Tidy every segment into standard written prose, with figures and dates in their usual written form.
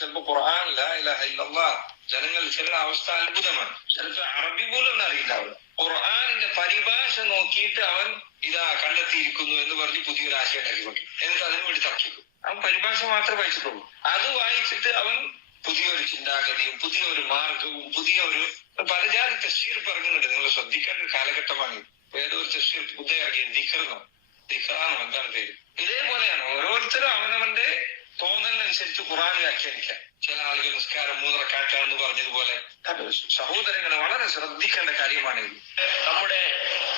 ചിലപ്പോൾ ഖുർആൻ ലാ ഇലാഹ ഇല്ലല്ലാഹ് ജനങ്ങൾ ചില അവസ്ഥ അത്ഭുതമാണ്. ചിലപ്പോൾ അറബി പോലും ഒന്നും അറിയില്ല. അവൻ ഖുർആനിന്റെ പരിഭാഷ നോക്കിയിട്ട് അവൻ ഇതാ കണ്ടെത്തിയിരിക്കുന്നു എന്ന് പറഞ്ഞ് പുതിയൊരു ആശയം ഉണ്ടാക്കിക്കൊണ്ടു. എന്നിട്ട് അതിനു വേണ്ടി തർക്കിക്കും. അവൻ പരിഭാഷ മാത്രമേ വായിച്ചിട്ടുള്ളൂ. അത് വായിച്ചിട്ട് അവൻ പുതിയൊരു ചിന്താഗതിയും പുതിയൊരു മാർഗവും പുതിയൊരു പലജാതി തഫ്സീർ പറയുന്നുണ്ട്. നിങ്ങൾ ശ്രദ്ധിക്കേണ്ട ഒരു കാലഘട്ടമാണ്. ഏതോ ഒരു തഫ്സീർ പുതിയ ദിക്റാണോ എന്താണ് പേര്. ഇതേപോലെയാണ് ഓരോരുത്തരും അവനവന്റെ തോന്നലിനനുസരിച്ച് ഖുർആൻ വ്യാഖ്യാനിക്കാം. ചില ആളുകൾ നിസ്കാരം 3 റക്അത്താണെന്ന് പറഞ്ഞതുപോലെ. സഹോദരങ്ങളെ വളരെ ശ്രദ്ധിക്കേണ്ട കാര്യമാണ് ഇത്. നമ്മുടെ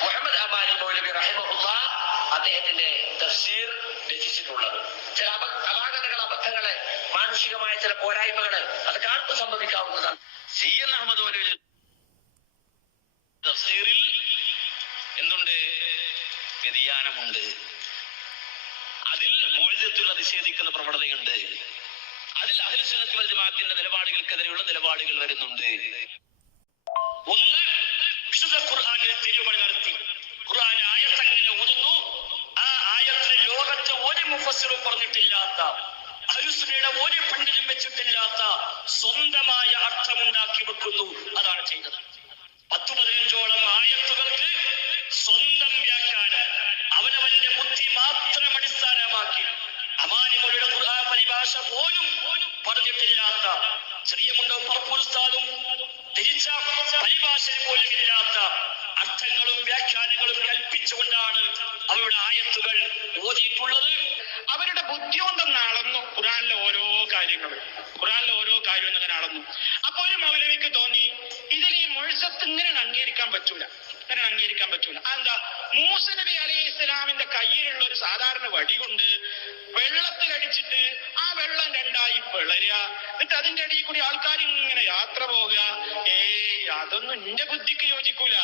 മുഹമ്മദ് അമാനി മൗലവി റഹിമഹുല്ലാഹ് അദ്ദേഹത്തിന്റെ തഫ്സീർ രചിച്ചിട്ടുള്ളത് ചില അപാകതകൾ, അബദ്ധങ്ങള്, മാനുഷികമായ ചില പോരായ്മകള് അതൊക്കെ ആർക്കും സംഭവിക്കാവുന്നതാണ്. CN അഹമ്മദ് മൗലവി തഫ്സീറിൽ എന്തുണ്ട്? വ്യതിയാനമുണ്ട്. അതിൽ മോചിതത്തുള്ള നിഷേധിക്കുന്ന പ്രവണതയുണ്ട്. അതിൽ അഹ്ലു സുന്നത്ത് വൽ ജമാഅത്തിന്റെ നിലപാടുകൾക്കെതിരെയുള്ള നിലപാടുകൾ വരുന്നുണ്ട്. ഒന്ന്, വിശുദ്ധ ഖുർആനിൽ തിരുമറി നടത്തി ഖുർആൻ ആയത്ത് എങ്ങനെ ഓതുന്നു, ആ ആയത്തിന് ലോകത്ത് ഒരു മുഫസ്സിറും പറഞ്ഞിട്ടില്ലാത്ത, അഹ്ലു സുന്നയുടെ ഒരു പണ്ഡിതനും വെച്ചിട്ടില്ലാത്ത സ്വന്തമായ അർത്ഥമുണ്ടാക്കി വെക്കുന്നു. അതാണ് ചെയ്തത്. 10-15ഓളം ആയത്തുകൾക്ക് സ്വന്തം വ്യാഖ്യാനം അവനവന്റെ ബുദ്ധി മാത്രം അടിസ്ഥാനമാക്കി അമാനിമൊഴിയുടെ ഖുർആൻ പരിഭാഷ പോലും പറഞ്ഞിട്ടില്ലാത്ത, ചെറിയ മുണ്ടവും പറപ്പുസ്താദും തിരിച്ച പരിഭാഷയിൽ പോലും ഇല്ലാത്ത അർത്ഥങ്ങളും വ്യാഖ്യാനങ്ങളും കൽപ്പിച്ചുകൊണ്ടാണ് അവരുടെ ആയത്തുകൾ ഓതിയിട്ടുള്ളത്. അവരുടെ ബുദ്ധി കൊണ്ടൊന്ന് അളന്നു ഖുർആനിലെ ഓരോ കാര്യങ്ങളും ഇങ്ങനെ അളന്നു. അപ്പൊ ഒരു മൗലവിക്ക് തോന്നി ഇതിൽ ഈ മുഴുസത്ത് ഇങ്ങനെ അംഗീകരിക്കാൻ പറ്റൂല. എന്താ, മൂസ നബി അലൈഹി ഇസ്ലാമിന്റെ കയ്യിലുള്ള ഒരു സാധാരണ വടി കൊണ്ട് വെള്ളത്തിൽ അടിച്ചിട്ട് ആ വെള്ളം രണ്ടായി പിളരുക, എന്നിട്ട് അതിന്റെ ഇടയിൽ കൂടി ആൾക്കാർ ഇങ്ങനെ യാത്ര പോവുക. അതൊന്നും എന്റെ ബുദ്ധിക്ക് യോജിക്കൂല.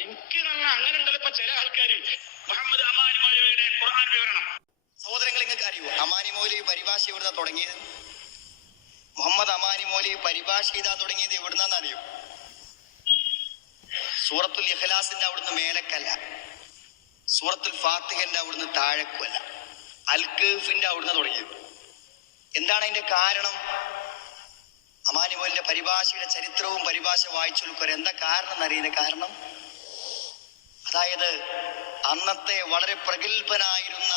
എനിക്ക് അങ്ങനെ ഉണ്ടല്ലോ ഇപ്പൊ ചില ആൾക്കാര്. മുഹമ്മദ് അമാനി മൗലവിയുടെ ഖുർആൻ വിവരണം സഹോദരങ്ങൾ നിങ്ങൾക്ക് അറിയൂ. അമാനി മൗലവി പരിഭാഷ എവിടുന്നാ തുടങ്ങിയത്? മുഹമ്മദ് അമാനി മൗലവി പരിഭാഷ ചെയ്താ തുടങ്ങിയത് എവിടുന്നാന്ന് അറിയൂ? സൂറത്തുൽ ഇഖ്ലാസിന്റെ അവിടുന്ന് മേലക്കല്ല, സൂറത്തുൽ ഫാത്തിഹന്റെ അവിടുന്ന് താഴെക്കുമല്ല, അൽ കഹ്ഫിന്റെ അവിടുന്ന് തുടങ്ങിയത്. എന്താണ് അതിന്റെ കാരണം? അമാനി മൗലവിയുടെ പരിഭാഷയുടെ ചരിത്രവും പരിഭാഷ വായിച്ചു എന്താ കാരണം എന്നറിയുന്ന കാരണം, അതായത് അന്നത്തെ വളരെ പ്രഗത്ഭനായിരുന്ന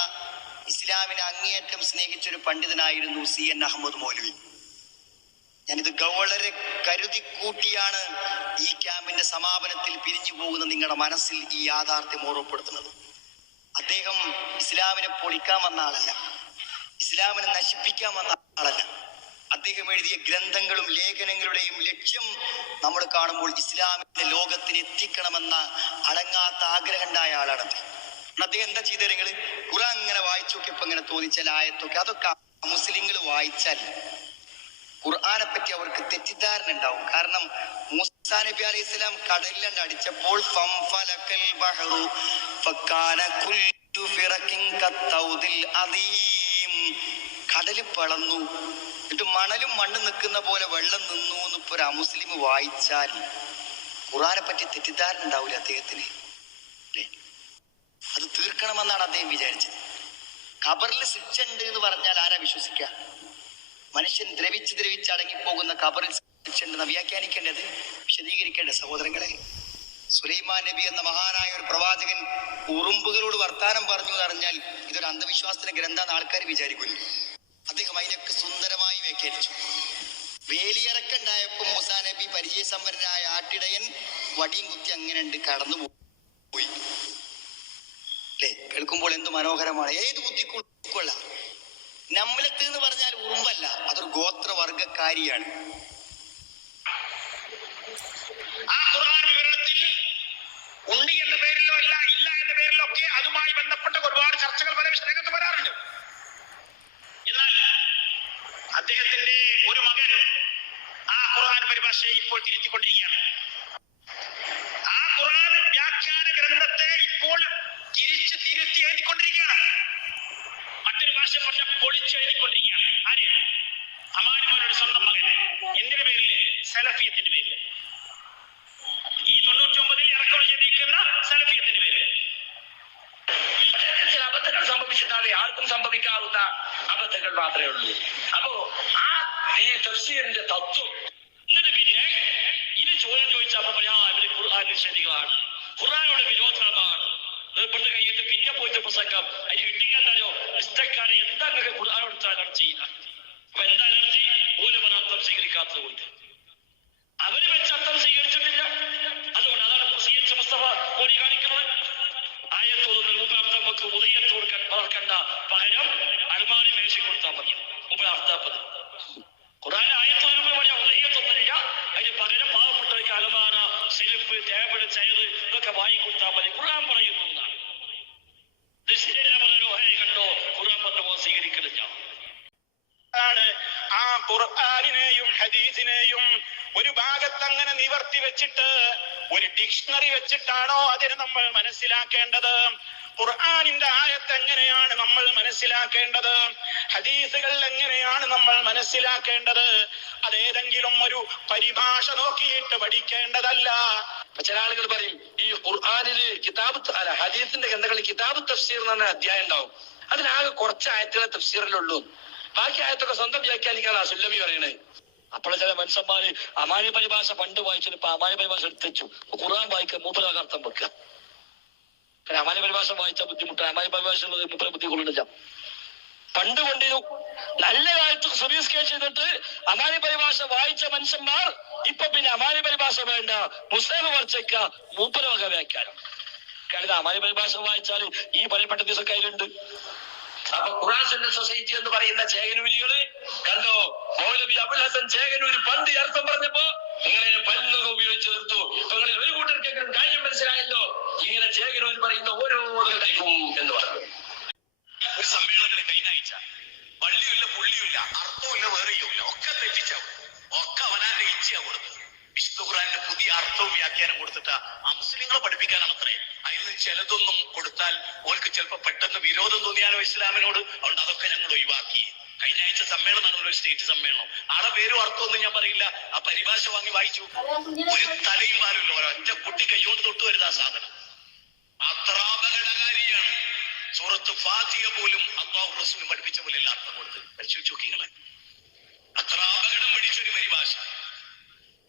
ഇസ്ലാമിനെ അങ്ങേയറ്റം സ്നേഹിച്ചൊരു പണ്ഡിതനായിരുന്നു CN അഹമ്മദ് മൗലവി. ഞാനിത് വളരെ കരുതി കൂട്ടിയാണ് ഈ ക്യാമ്പിന്റെ സമാപനത്തിൽ പിരിഞ്ഞു പോകുന്ന നിങ്ങളുടെ മനസ്സിൽ ഈ യാഥാർത്ഥ്യം ഓർമ്മപ്പെടുത്തുന്നത്. അദ്ദേഹം ഇസ്ലാമിനെ പൊളിക്കാൻ വന്ന ആളല്ല, ഇസ്ലാമിനെ നശിപ്പിക്കാൻ വന്ന ആളല്ല. അദ്ദേഹം എഴുതിയ ഗ്രന്ഥങ്ങളും ലേഖനങ്ങളുടെയും ലക്ഷ്യം നമ്മൾ കാണുമ്പോൾ ഇസ്ലാമിന്റെ ലോകത്തിന് എത്തിക്കണമെന്ന അടങ്ങാത്ത ആഗ്രഹം ഉണ്ടായ ആളാണ് അദ്ദേഹം. എന്താ ചെയ്തത്? നിങ്ങൾ ഖുർആൻ ഇങ്ങനെ വായിച്ചു നോക്കിയപ്പോ ഇങ്ങനെ തോന്നിച്ചാൽ ആയത്തൊക്കെ അതൊക്കെ മുസ്ലിങ്ങൾ വായിച്ചാൽ ഖുർആനെ പറ്റി അവർക്ക് തെറ്റിദ്ധാരണ ഉണ്ടാവും. കാരണം മൂസാ നബി അലൈഹി സ്വലാം കടലിൽ അടിച്ചപ്പോൾ കടല് പിളന്നു, എന്നിട്ട് മണലും മണ്ണും നിൽക്കുന്ന പോലെ വെള്ളം നിന്നു എന്നിപ്പോ ഒരു അമുസ്ലിം വായിച്ചാൽ ഖുർആനെ പറ്റി തെറ്റിദ്ധാരണ ഉണ്ടാവില്ല അദ്ദേഹത്തിന്. അത് തീർക്കണമെന്നാണ് അദ്ദേഹം വിചാരിച്ചത്. ഖബറിൽ ശിക്ഷ ഉണ്ട് എന്ന് പറഞ്ഞാൽ ആരാ വിശ്വസിക്കുക? മനുഷ്യൻ ദ്രവിച്ച് അടങ്ങിപ്പോകുന്ന ഖബറിൽ ശിക്ഷ ഉണ്ടെന്ന് വ്യാഖ്യാനിക്കേണ്ടത്, വിശദീകരിക്കേണ്ട സഹോദരങ്ങളെ. സുലൈമാൻ നബി എന്ന മഹാനായ ഒരു പ്രവാചകൻ ഉറുമ്പുകളോട് വർത്താനം പറഞ്ഞു എന്ന് അറിഞ്ഞാൽ ഇതൊരു അന്ധവിശ്വാസത്തിന്റെ ഗ്രന്ഥാന്ന് ആൾക്കാർ വിചാരിക്കുന്നു. അദ്ദേഹം അതിനൊക്കെ സുന്ദരമായി വ്യാഖ്യാനിച്ചു. വേലിയിറക്കുണ്ടായപ്പോ മൂസാ നബി പരിചയസമ്പന്നനായ ആട്ടിടയൻ വടിയും കുത്തി അങ്ങനെ ഉണ്ട് കടന്നുപോയി. അല്ലേ? കേൾക്കുമ്പോൾ എന്ത് മനോഹരമാണ്. ഏത് ബുദ്ധിക്കും ഉൾക്കൊള്ളാം. നമ്ലത്ത് എന്ന് പറഞ്ഞാൽ ഉറുമ്പല്ല, അതൊരു ഗോത്രവർഗക്കാരിയാണ്. ആ ഖുർആൻ വിവരണത്തിൽ ഉണ്ണി എന്ന പേരിലോ ഇല്ല എന്ന പേരിലോ ഒക്കെ അതുമായി ബന്ധപ്പെട്ട ഒരുപാട് ചർച്ചകൾ പല രംഗത്ത് വരാറുണ്ട്. എന്നാൽ അദ്ദേഹത്തിന്റെ ഒരു മകൻ ആ ഖുർആൻ പരിഭാഷയെ ഇപ്പോൾ തിരുത്തിക്കൊണ്ടിരിക്കുകയാണ്. ആ ഖുർആൻ വ്യാഖ്യാന ഗ്രന്ഥത്തെ ഇപ്പോൾ തിരുത്തി എഴുതിക്കൊണ്ടിരിക്കുകയാണ്. മറ്റൊരു ഭാഷ പറഞ്ഞ പൊളിച്ചെഴുതിക്കൊണ്ടിരിക്കുകയാണ്. ആര്? അമാനിമോരുടെ സ്വന്തം മകൻ. എന്തിന്റെ പേരില്? സലഫിയത്തിന്റെ പേരില്. ഈ 99 ഇറക്കം ചെയ്തിരിക്കുന്ന സലഫിയത്തിന്റെ പേരില്. പക്ഷേ ചില അബദ്ധങ്ങൾ സംഭവിച്ചിട്ടാണ്, ആർക്കും സംഭവിക്കാവുന്ന അബദ്ധങ്ങൾ മാത്രമേ ഉള്ളൂ. അപ്പോ ആ ഈ തഫ്സീറിന്റെ തത്വം. എന്നിട്ട് പിന്നെ ഇത് ചോദ്യം ചോദിച്ചപ്പോ പറയാ ഇവര് ഖുർആൻ നിഷേധികളാണ്, ഖുർആനോട് വിരോധമാണ്. ഇവിടുത്തെ കയ്യിട്ട് പിന്നെ പോയിട്ട് പ്രസംഗം അതിന് ഹെഡിങ് എന്തായോ ഇഷ്ടക്കാരെ എന്താ ഖുർആനോട് അലർജി. അപ്പൊ എന്താ അലർജി? ഓരോ അർത്ഥം സ്വീകരിക്കാത്തത് കൊണ്ട്. അവര് വെച്ച അർത്ഥം സ്വീകരിച്ചിട്ടില്ല. അതുകൊണ്ട് അതാണ് CH മുസ്തഫ കോടി കാണിക്കുന്നത്. ആയത്തോടുന്ന അർത്ഥം വെക്ക് ഉദയത്ത് വളർക്കണ്ട, പകരം അൽമാരി മേശ കൊടുത്താൽ മതി. അർത്ഥാപ്പത് ഖുർആൻ ആയത്തോടുമ്പോൾ പറയാ ഉദയത്തൊന്നുമില്ല, അതിന് പകരം പാവപ്പെട്ടവർക്ക് അലമാര, സെൽഫ്, ടേബിൾ, ചെയർ ഇതൊക്കെ വാങ്ങിക്കൊടുത്താൽ മതി. ഖുർആൻ പറയുന്നു എന്നാണ്. ഇത് ശരിയല്ല പറഞ്ഞോ? കണ്ടോ, ഖുർആൻ പറഞ്ഞ സ്വീകരിക്കുന്നില്ല. ആ ഖുർആനിനെയും ഹദീസിനെയും ഒരു ഭാഗത്ത് അങ്ങനെ നിവർത്തി വെച്ചിട്ട് ഒരു ഡിക്ഷണറി വെച്ചിട്ടാണോ അതിനെ നമ്മൾ മനസ്സിലാക്കേണ്ടത്? ഖുർആനിന്റെ ആയത്ത് എങ്ങനെയാണ് നമ്മൾ മനസ്സിലാക്കേണ്ടത്? ഹദീസുകൾ എങ്ങനെയാണ് നമ്മൾ മനസ്സിലാക്കേണ്ടത്? അതേതെങ്കിലും ഒരു പരിഭാഷ നോക്കിയിട്ട് പഠിക്കേണ്ടതല്ല. ചില ആളുകൾ പറയും ഈ ഖുർആനില് കിതാബ് അല്ല ഹദീസിന്റെ ഗ്രന്ഥങ്ങളിൽ കിതാബ് തഫ്സീർ എന്ന് പറഞ്ഞ അധ്യായം ഉണ്ടാവും, അതിനാകെ കുറച്ച് ആയത്തുകളെ തഫ്സീറിലുള്ളൂ, ബാക്കി ആയത്തൊക്കെ സ്വന്തം വ്യാഖ്യാനിക്കാനാണ് സുല്ലമി പറയുന്നത്. അപ്പോൾ ചില മനുഷ്യന്മാര് അമാനി പരിഭാഷ പണ്ട് വായിച്ചിട്ട് ഇപ്പൊ അമാനി പരിഭാഷ എടുത്തു ഖുർആൻ വായിക്കുക, മൂപ്പരാக അർത്ഥം വെക്കുക. അമാനി പരിഭാഷ വായിച്ച ബുദ്ധിമുട്ട്, അമാനി പരിഭാഷ ഉള്ളത് മൂപ്പര ബുദ്ധി കൊള്ളില്ല. പണ്ട് കൊണ്ടിരുന്നു നല്ല കാലത്ത് സർവീസ് കേസ് ചെയ്തിട്ട് അമാനി പരിഭാഷ വായിച്ച മനുഷ്യന്മാർ ഇപ്പൊ പിന്നെ അമാനി പരിഭാഷ വേണ്ട, മുസ്ലിം മറിച്ചേക്ക, മൂപ്പര വക വ്യാഖ്യാനം. കാരണം അമാനി പരിഭാഷ വായിച്ചാൽ ഈ പറയപ്പെട്ട ദിവസം കയ്യിലുണ്ട്. അപ്പൊ ഖുർആൻ സുന്നത്ത് സൊസൈറ്റി എന്ന് പറയുന്ന ചേകനൂരികള് കണ്ടോ, മൗലവി അബുൽ ഹസൻ ചേകനൂര് പണ്ട് അർത്ഥം പറഞ്ഞപ്പോ നിങ്ങളെ പല്ലൊക്കെ ഉപയോഗിച്ച് തീർത്തു. നിങ്ങളെ ഒരു കൂട്ടർക്കെങ്കിലും കാര്യം മനസ്സിലായല്ലോ, ഇങ്ങനെ ചേകനൂർ പറയുന്ന ഓരോന്നും കഴിക്കും എന്ന് പറഞ്ഞു. ഒരു സമ്മേളനത്തിന് കഴിഞ്ഞാഴ്ച വള്ളിയില്ല പുള്ളിയില്ല അർത്ഥമില്ല വേറെയുമില്ല, ഒക്കെ തെറ്റിച്ചാവും, ഒക്കെ അവനാന്റെ ഇച്ഛയാ കൊടുത്തത്. വിശുദ്ധ ഖുർആന്റെ പുതിയ അർത്ഥവും വ്യാഖ്യാനം കൊടുത്തിട്ട് മുസ്ലിങ്ങളെ പഠിപ്പിക്കാനാണ് അത്രേ. അതിൽ നിന്ന് ചിലതൊന്നും കൊടുത്താൽ ഓർക്ക് ചിലപ്പോ പെട്ടെന്ന് വിരോധം തോന്നിയാലോ ഇസ്ലാമിനോട്. അതുകൊണ്ട് അതൊക്കെ ഞങ്ങൾ ഒഴിവാക്കി. കഴിഞ്ഞ ആഴ്ച സമ്മേളനമാണ്, ഒരു സ്റ്റേറ്റ് സമ്മേളനം. ആളെ പേരും അർത്ഥമൊന്നും ഞാൻ പറയില്ല, ആ പരിഭാഷ വാങ്ങി വായിച്ചു. ഒരു തലയും മാറില്ല, ഒരൊറ്റ കുട്ടി കൈകൊണ്ട് തൊട്ട് വരുന്ന ആ സാധനം അത്ര അപകടകാരിയാണ്. സൂറത്ത് ഫാത്തിഹ പോലും അല്ലാഹു റസൂലും പഠിപ്പിച്ച പോലെ എല്ലാം അർത്ഥം കൊടുത്ത് പരിശോധിച്ചു നോക്കിങ്ങളെ. അത്ര അപകടം പിടിച്ചൊരു പരിഭാഷ,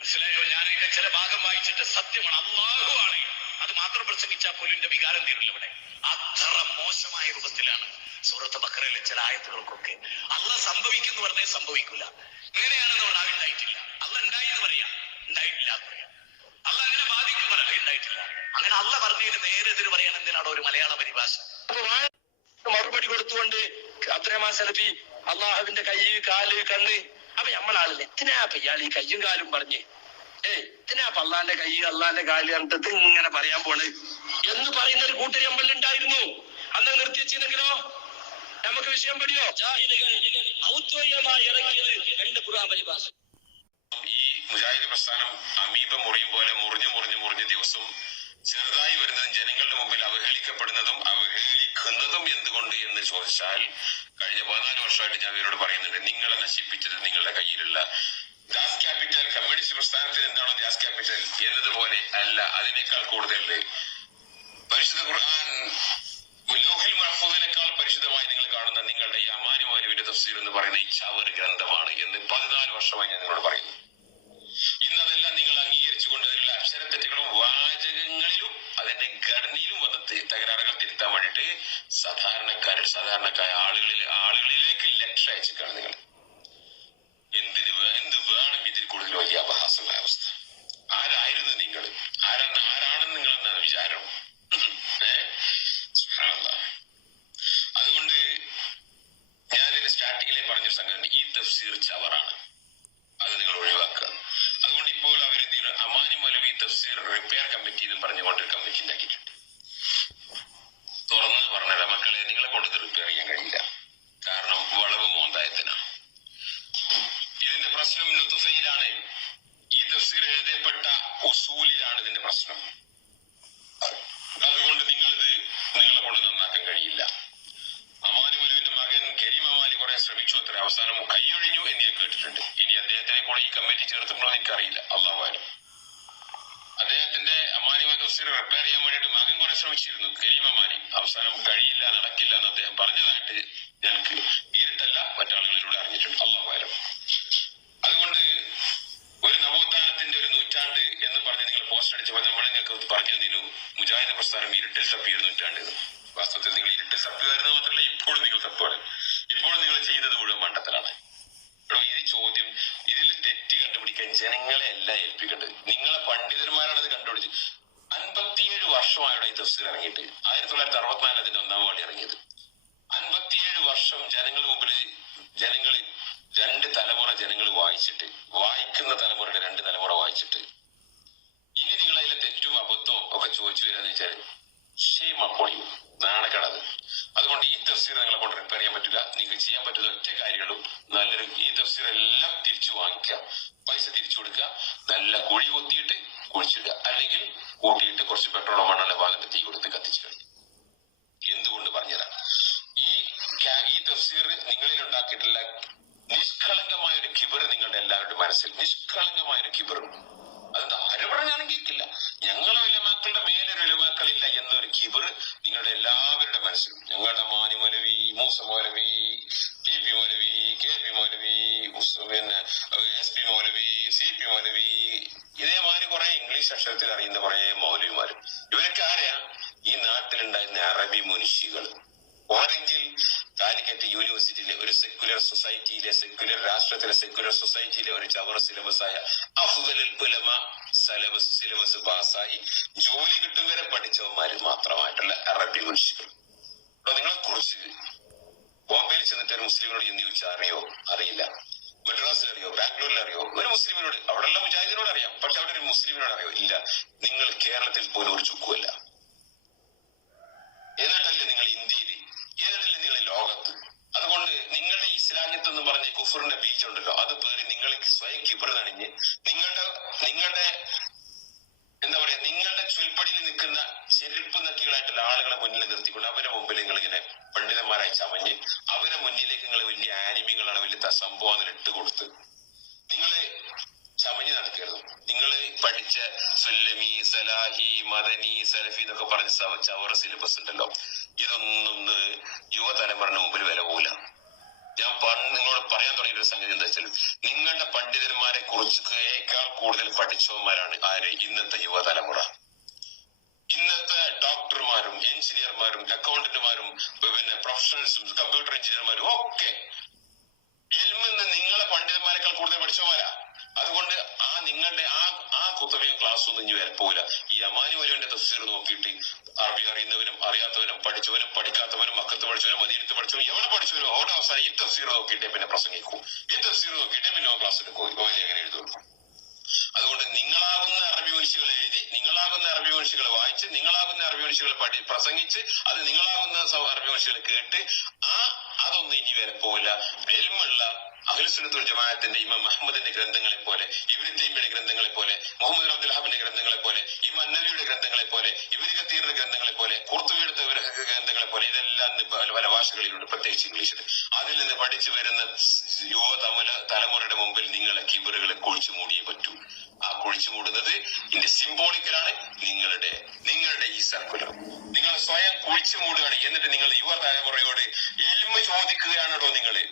മനസ്സിലായോ? ഞാൻ അതിന്റെ ചില ഭാഗം വായിച്ചിട്ട് സത്യമാണ്, അല്ലാഹു ആണ്, അത് മാത്രം പ്രസംഗിച്ചാൽ പോലും എന്റെ വികാരം തീരില്ല ഇവിടെ. അത്ര മോശമായ രൂപത്തിലാണ് സൂറത്ത് ബഖറയിലെ ചില ആയത്തുകൾക്കൊക്കെ. അള്ളാഹ് സംഭവിക്കുന്നു പറഞ്ഞാൽ സംഭവിക്കില്ല, ഇങ്ങനെയാണെന്ന് പറഞ്ഞാൽ ഉണ്ടായിട്ടില്ല. അള്ളാഹ് ഉണ്ടായി എന്ന് പറയാ, ഉണ്ടായിട്ടില്ല എന്ന് പറയാം. അള്ളാഹ് അങ്ങനെ ബാധിക്കും പറയാം, ഉണ്ടായിട്ടില്ല. അങ്ങനെ അള്ളാഹ് പറഞ്ഞതിന് നേരെ എതിര് പറയാൻ എന്തിനാണോ ഒരു മലയാള പരിഭാഷ? മറുപടി കൊടുത്തുകൊണ്ട് അബ്ദുറഹ്മാൻ സലഫി അള്ളാഹുവിന്റെ കൈ, കാല്, കണ്ണ്. അപ്പൊ നമ്മളാളില്ല എത്തിനാ ഇയാൾ ഈ കയ്യും കാലും പറഞ്ഞ് എത്തിനാ അള്ളാന്റെ കൈ, അള്ളാന്റെ കാല് കണ്ടിട്ട് ഇങ്ങനെ പറയാൻ പോണ് എന്ന് പറയുന്ന ഒരു കൂട്ടര് നമ്മളിലുണ്ടായിരുന്നു. അന്ന് നിർത്തിവെച്ചിരുന്നെങ്കിലോ നമുക്ക് വിഷയം പഠിയോ? ജാഹിലുകൾ ഔദ്യോഗികമായി ഇറക്കിയത് രണ്ട് ഖുർആൻ പരിഭാഷ. ഈ മുജാഹിദ് പ്രസ്ഥാനം അമീബ മുറിയും പോലെ മുറിഞ്ഞു ദിവസം ചെറുതായി വരുന്നതും ജനങ്ങളുടെ മുമ്പിൽ അവഹേളിക്കപ്പെടുന്നതും അവഹേളിക്കുന്നതും എന്തുകൊണ്ട് എന്ന് ചോദിച്ചാൽ, കഴിഞ്ഞ 14 വർഷമായിട്ട് ഞാൻ ഇവരോട് പറയുന്നുണ്ട്, നിങ്ങളെ നശിപ്പിച്ചത് നിങ്ങളുടെ കയ്യിലുള്ള ദാസ് ക്യാപിറ്റൽ, കമ്മ്യൂണിസ്റ്റ് പ്രസ്ഥാനത്തിന് എന്താണോ ദാസ് ക്യാപിറ്റൽ എന്നതുപോലെ അല്ല, അതിനേക്കാൾ കൂടുതൽ പരിശുദ്ധ ഖുർആൻ ലൗഹിൽ മഹ്ഫൂദിനേക്കാൾ പരിശുദ്ധമായി നിങ്ങൾ കാണുന്ന നിങ്ങളുടെ ഈ അമാനി മൗലവിയുടെ തഫ്സീർ എന്ന് പറയുന്ന ഈ ചവർ ഗ്രന്ഥമാണ് എന്ന് 14 വർഷമായി ഞാൻ നിങ്ങളോട് പറയുന്നു. ഇന്ന് അതെല്ലാം നിങ്ങൾ അംഗീകരിച്ചുകൊണ്ട് അതിലുള്ള അക്ഷരത്തെറ്റുകളും വാചകങ്ങളിലും അതിന്റെ ഘടനയിലും വന്ന് തകരാറുകൾ തിരുത്താൻ വേണ്ടിയിട്ട് സാധാരണക്കാരായ ആളുകളിലേക്ക് ലെറ്റർ അയച്ചിട്ടാണ് നിങ്ങൾ. എന്ത് വേണം ഇതിൽ കൂടുതൽ വലിയ അപഹാസമായ അവസ്ഥ? ആരായിരുന്നു നിങ്ങൾ? ആരാണെന്ന് നിങ്ങളെന്നാണ് വിചാരം? അതുകൊണ്ട് ഞാനിതിന്റെ സ്റ്റാർട്ടിങ്ങിലെ പറഞ്ഞ സംഗതി, ഈ തഫ്സീർ ചവറാണ്, അത് നിങ്ങൾ ഒഴിവാക്കുക. അതുകൊണ്ട് ഇപ്പോൾ അവരെന്ത് ചെയ്യുന്നു, അമാനി മൗലവി തഫ്സീർ റിപ്പയർ കമ്മിറ്റി എന്നും പറഞ്ഞുകൊണ്ടൊരു കമ്മിറ്റി ഉണ്ടാക്കിയിട്ടുണ്ട്. തുറന്ന് പറഞ്ഞത് മക്കളെ, നിങ്ങളെ കൊണ്ട് ഇത് റിപ്പയർ ചെയ്യാൻ കഴിയില്ല, കാരണം വളവ് മോന്തായത്തിനാണ്. ഇതിന്റെ പ്രശ്നം ലുത്ഫയിലാണ്, ഈ തഫ്സീർ എഴുതപ്പെട്ട ഉസൂലിലാണ് ഇതിന്റെ പ്രശ്നം. അതുകൊണ്ട് നിങ്ങളെ കൊണ്ട് നന്നാക്കാൻ കഴിയില്ല. അമാനി മൗലവിന്റെ മകൻ കരീം അമാനി കുറെ ശ്രമിച്ചു, അത്ര അവസാനം കൈയൊഴിഞ്ഞു എന്ന് ഞാൻ കേട്ടിട്ടുണ്ട്. ഇനി അദ്ദേഹത്തിനെ കൂടെ ഈ കമ്മിറ്റി ചേർത്തിട്ടുണ്ടോ എന്ന് എനിക്കറിയില്ല, അള്ളാഹു. അദ്ദേഹത്തിന്റെ അമാനി തഫ്സീർ റിപ്പയർ ചെയ്യാൻ വേണ്ടിയിട്ട് മകൻ കുറെ ശ്രമിച്ചിരുന്നു, കരീം അമാനി. അവസാനം കഴിയില്ല, നടക്കില്ല എന്ന് അദ്ദേഹം പറഞ്ഞതായിട്ട് ഞങ്ങൾക്ക് നേരിട്ടല്ല മറ്റാളുകളിലൂടെ അറിഞ്ഞിട്ടുണ്ട്, അള്ളാഹു. പറയും ഇരുട്ടിൽ തപ്പിയിരുന്നു നൂറ്റാണ്ട്. വാസ്തവത്തിൽ നിങ്ങൾ ഇരുട്ടിൽ തപ്പുകയായിരുന്നു മാത്രമല്ല ഇപ്പോഴും നിങ്ങൾ തപ്പുകയാണ്. ഇപ്പോഴും നിങ്ങൾ ചെയ്യുന്നത് മുഴുവൻ മണ്ടത്തരാണ്. ഈ ചോദ്യം ഇതിൽ തെറ്റ് കണ്ടുപിടിക്കാൻ ജനങ്ങളെ അല്ല ഏൽപ്പിക്കേണ്ടത്. നിങ്ങളെ പണ്ഡിതന്മാരാണത് കണ്ടുപിടിച്ച്. 57 വർഷമായോടെ ഈ തഫ്സീർ ഇറങ്ങിയിട്ട്. 1964 അതിന്റെ 1-ാം വാളി ഇറങ്ങിയത്. 57 വർഷം ജനങ്ങൾ മുമ്പിൽ ജനങ്ങൾ 2 തലമുറ ജനങ്ങൾ വായിച്ചിട്ട്, വായിക്കുന്ന തലമുറയുടെ 2 തലമുറ വായിച്ചിട്ട് ഇനി നിങ്ങൾ അതിലെ തെറ്റും അബദ്ധവും ഒക്കെ ചോദിച്ചു വരാന്ന് വെച്ചാൽ ഷെയിം അപ്പോണിയും നാണക്കേടത്. അതുകൊണ്ട് ഈ തഫ്സീർ നിങ്ങളെ കൊണ്ട് റിപ്പയർ ചെയ്യാൻ പറ്റില്ല. നിങ്ങൾക്ക് ചെയ്യാൻ പറ്റുന്ന ഒറ്റ കാര്യങ്ങളും നല്ലൊരു ഈ തഫ്സീർ എല്ലാം തിരിച്ചു വാങ്ങിക്കുക, പൈസ തിരിച്ചു കൊടുക്കുക, നല്ല കുഴി കൊത്തിയിട്ട് കുഴിച്ചിടുക, അല്ലെങ്കിൽ കൂട്ടിയിട്ട് കുറച്ച് പെട്രോളോ മണ്ണെണ്ണ ഭാഗത്ത് തീ കൊടുത്ത് കത്തിച്ചു കളയും. എന്തുകൊണ്ട് പറഞ്ഞുതരാം. ഈ തഫ്സീർ നിങ്ങളിൽ ഉണ്ടാക്കിയിട്ടുള്ള നിഷ്കളങ്കമായ ഒരു കിബർ നിങ്ങളുടെ എല്ലാവരുടെ മനസ്സിൽ, നിഷ്കളങ്കമായ ഒരു കിബർ. അത് ആര് പറഞ്ഞാണെങ്കിൽ കേൾക്കില്ല. ഞങ്ങളെ ഉലമാക്കളുടെ മേലൊരു ഉലമാക്കളില്ല എന്നൊരു കിബർ നിങ്ങളുടെ എല്ലാവരുടെ മനസ്സിലും. ഞങ്ങളുടെ മാനി മൗലവി, മൂസ മൗലവി, ടി പി മൗലവി, കെ പി മൗലവി, പിന്നെ SP മൗലവി, CP മൗലവി, ഇതേമാതിരി കുറെ ഇംഗ്ലീഷ് അക്ഷരത്തിൽ അറിയുന്ന കുറെ മൗലവിമാരും. ഇവരൊക്കെ ആരെയാ? ഈ നാട്ടിലുണ്ടായിരുന്ന അറബി മുൻഷികൾ. ഓരെങ്കിൽ കാലിക്കറ്റ് യൂണിവേഴ്സിറ്റിയിലെ ഒരു സെക്യുലർ സൊസൈറ്റിയിലെ, സെക്യുലർ രാഷ്ട്രത്തിലെ, സെക്യുലർ സൊസൈറ്റിയിലെ ഒരു ചവർ സിലബസായ അഫ്ദലുൽ ഉലമ സിലബസ് പാസ്സായി ജോലി കിട്ടും വരെ പഠിച്ചവന്മാര് മാത്രമായിട്ടുള്ള അറബി മുൻഷികൾ. അപ്പൊ നിങ്ങളെ കുറിച്ച് ബോംബെയിൽ ചെന്നിട്ട് ഒരു മുസ്ലിമിനോട് എന്ന് ചോദിച്ചാൽ അറിയോ? അറിയില്ല. മദ്രാസിൽ അറിയോ? ബാംഗ്ലൂരിൽ അറിയോ? ഒരു മുസ്ലിമിനോട്, അവിടെയുള്ള മുജാഹിദിനോട് അറിയാം, പക്ഷെ അവിടെ ഒരു മുസ്ലിമിനോട് അറിയോ? ഇല്ല. നിങ്ങൾ കേരളത്തിൽ പോലും ഒരു ചുക്കുമല്ല. എന്നിട്ടല്ലേ നിങ്ങൾ ഇന്ത്യയിൽ, എന്നിട്ടല്ലേ നിങ്ങൾ ലോകത്ത്. അതുകൊണ്ട് നിങ്ങളുടെ ഇസ്ലാമിയത്ത് എന്ന് പറഞ്ഞ കുഫറിന്റെ ബീജുണ്ടല്ലോ, അത് പേറി നിങ്ങൾ സ്വയം കിബർ നണിഞ്ഞ് നിങ്ങളുടെ എന്താ പറയാ, നിങ്ങളുടെ ചൊൽപ്പടിയിൽ നിൽക്കുന്ന ചെരുപ്പ് നക്കികളായിട്ടുള്ള ആളുകളെ മുന്നിൽ നിർത്തിക്കൊണ്ട് അവരെ മുമ്പിൽ നിങ്ങൾ ഇങ്ങനെ പണ്ഡിതന്മാരായി ചമഞ്ഞ് അവരെ മുന്നിലേക്ക് നിങ്ങൾ വലിയ ആനിമ്യങ്ങളാണ്, വലിയ സംഭവം ഇട്ട് കൊടുത്ത് നിങ്ങള് ചമഞ്ഞ് നടക്കരുത്. നിങ്ങൾ പഠിച്ച സുല്ലമി, സലാഹി, മദനി, സലഫി എന്നൊക്കെ പറഞ്ഞ ചവറ സിലബസ് ഉണ്ടല്ലോ, ഇതൊന്നും യുവതലമുറയുടെ മുമ്പിൽ വില പോകില്ല. ഞാൻ നിങ്ങളോട് പറയാൻ തുടങ്ങിയ ഒരു സംഗതി എന്താ വെച്ചാൽ, നിങ്ങളുടെ പണ്ഡിതന്മാരെ കുറിച്ചേക്കാൾ കൂടുതൽ പഠിച്ചവന്മാരാണ് ആര്? ഇന്നത്തെ യുവതലമുറ. ഇന്നത്തെ ഡോക്ടർമാരും എഞ്ചിനീയർമാരും അക്കൗണ്ടന്റുമാരും പിന്നെ പ്രൊഫഷണൽസും കമ്പ്യൂട്ടർ എഞ്ചിനീയർമാരും ഒക്കെ ഇൽമെന്ന് നിങ്ങളെ പണ്ഡിതന്മാരെക്കാൾ കൂടുതൽ പഠിച്ചവന്മാരാ. അതുകൊണ്ട് നിങ്ങളുടെ ആ കുത്തബയും ക്ലാസ്സും ഒന്നും ഇനി വരപ്പോല. ഈ അമാനി വലുവിന്റെ തഫ്സീർ നോക്കിയിട്ട് അറബി അറിയുന്നവരും അറിയാത്തവരും പഠിച്ചവരും പഠിക്കാത്തവരും മക്കത്ത് പഠിച്ചവരും മദീനത്ത് പഠിച്ചവരും എവിടെ പഠിച്ചവരും അവിടെ അവസാനം ഈ തഫ്സീർ നോക്കിയിട്ടേ പിന്നെ പ്രസംഗിക്കൂ, ഈ തഫ്സീർ നോക്കിയിട്ടേ പിന്നെ ക്ലാസ്സിൽ ഓലെ എങ്ങനെ എഴുതുള്ളൂ. അതുകൊണ്ട് നിങ്ങളാകുന്ന അറബി മനുഷ്യകൾ എഴുതി, നിങ്ങളാകുന്ന അറബി മനുഷ്യകൾ വായിച്ച്, നിങ്ങളാകുന്ന അറബി മനുഷ്യകൾ പ്രസംഗിച്ച്, അത് നിങ്ങളാകുന്ന അറബി മനുഷ്യകൾ കേട്ട് അതൊന്നും ഇനി വരപ്പോവില്ല. എൽമുള്ള അഹ്ലുസുന്നത്തുൽ ജമാഅത്തിന്റെ ഇമാം അഹ്മദിന്റെ ഗ്രന്ഥങ്ങളെ പോലെ, ഇബ്നു തൈമിയ്യയുടെ ഗ്രന്ഥങ്ങളെ പോലെ, മുഹമ്മദ് അബ്ദുൽ വഹാബിന്റെ ഗ്രന്ഥങ്ങളെ പോലെ, ഇമാം നവവിയുടെ ഗ്രന്ഥങ്ങളെ പോലെ, ഇബ്നു കത്തീറിന്റെ ഗ്രന്ഥങ്ങളെ പോലെ, ഖുർത്തുബിയുടെ ഗ്രന്ഥങ്ങളെ പോലെ, ഇതെല്ലാം പല ഭാഷകളിലുണ്ട്, പ്രത്യേകിച്ച് ഇംഗ്ലീഷിൽ. അതിൽ നിന്ന് പഠിച്ചു വരുന്ന തലമുറയുടെ മുമ്പിൽ നിങ്ങളെ കിബറുകളെ കുഴിച്ചു മൂടിയേ പറ്റൂ. ആ കുഴിച്ചു മൂടുന്നത് ഇതിന്റെ സിംബോളിക്കലാണ്. നിങ്ങളുടെ ഈ സർക്കുലർ നിങ്ങൾ സ്വയം കുഴിച്ചു മൂടുകയാണ്. എന്നിട്ട് നിങ്ങൾ യുവതലമുറയോട് ഇൽമ ചോദിക്കുകയാണോ? നിങ്ങള്